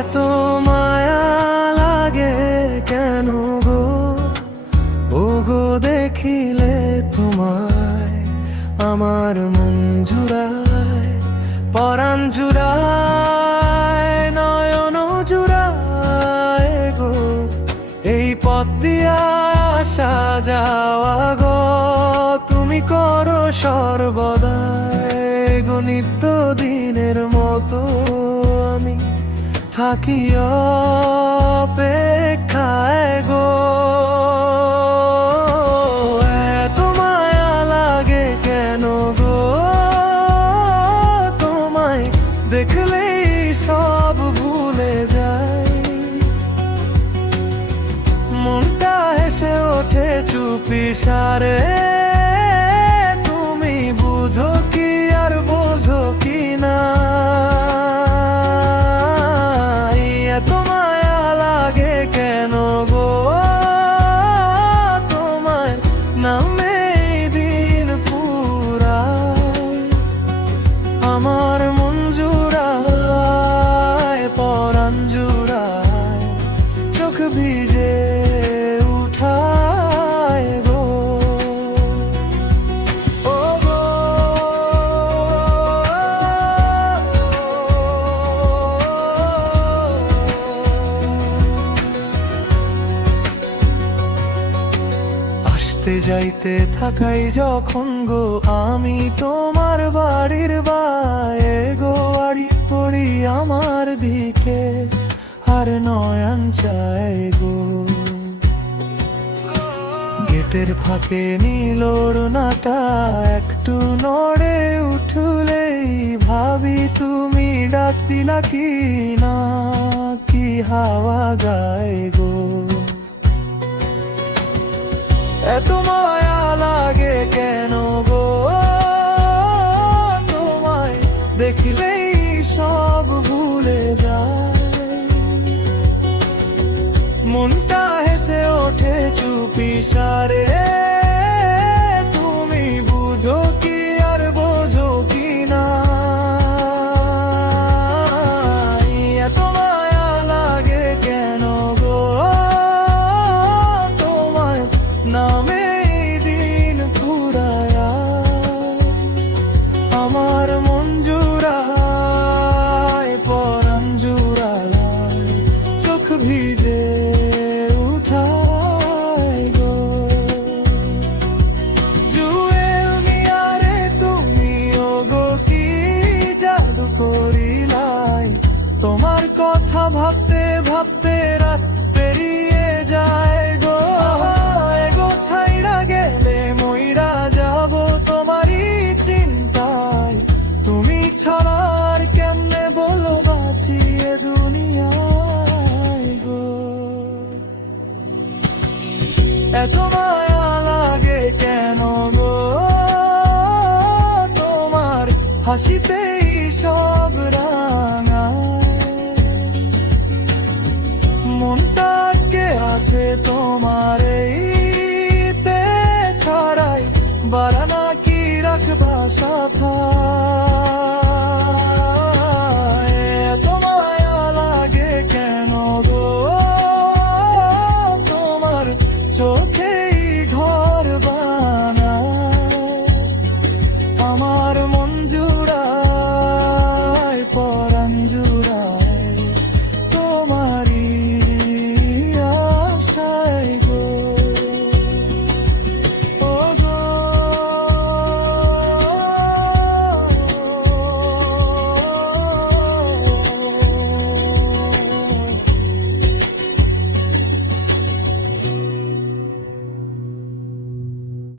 এত মায়া লাগে কেন গো, ও গো দেখিলে তোমায় আমার মন জুড়ায়, পরাণ জুড়ায়, নয়ন জুড়ায় গো। এই পথ দিয়া আসা যাওয়া গো, তুমি করো সর্বদাই গো। নিত্য দিনের মতো আমি থাকি অপেক্ষায় গো। এত মায়া লাগে কেন গো, তোমায় দেখলেই সব ভুলে যাই। মনটা হেসে ওঠে চুপি সারে, তুমি বুঝো কি আর বোঝো কি না। এত মায়া লাগে কেন গো, তোমার নামে দিন পুরায়, আমার মন জুড়ায়, পরাণ জুড়ায়, চোখ ভিজে উঠায় গো। ও গো আসতে যাইতে থাকাই যখন গো, আমি তোমার বাড়ির বাইরে গো। বাড়ি পড়ি আমার দিকে আর নয়ন চায় গো। গেটের ফাঁকে নীলোর নাটা একটু নড়ে উঠলেই ভাবি তুমি ডাক দিলা কি না, কি হাওয়া গায় গো। এত মায়া লাগে কেন গো, তোমায় দেখলেই সব ভুলে যায়। মনটা হেসে ওঠে চুপি সারে, তুমি বুঝো কি আর বোঝো কি না। এত মায়া লাগে কেন গো, তোমায় নামে দিন পুরায়, আমার মন জুড়ায়, পরাণ জুড়ায়, চোখ ভিজে উঠায় গো। জুয়েল মিয়ারে তুমি ও গো কি জাদু করিলাই, তোমার কথা ভাবতে ভাবতে রাত পেরিয়ে যায় গো। এগো ছাইড়া গেলে মইরা যাব তোমারই চিন্তায়, তুমি ছাড়া আর কেমনে বলো বাঁচি এ দুনিয়ায় গো। এত মায়া লাগে কেন গো, তোমার হাসিতে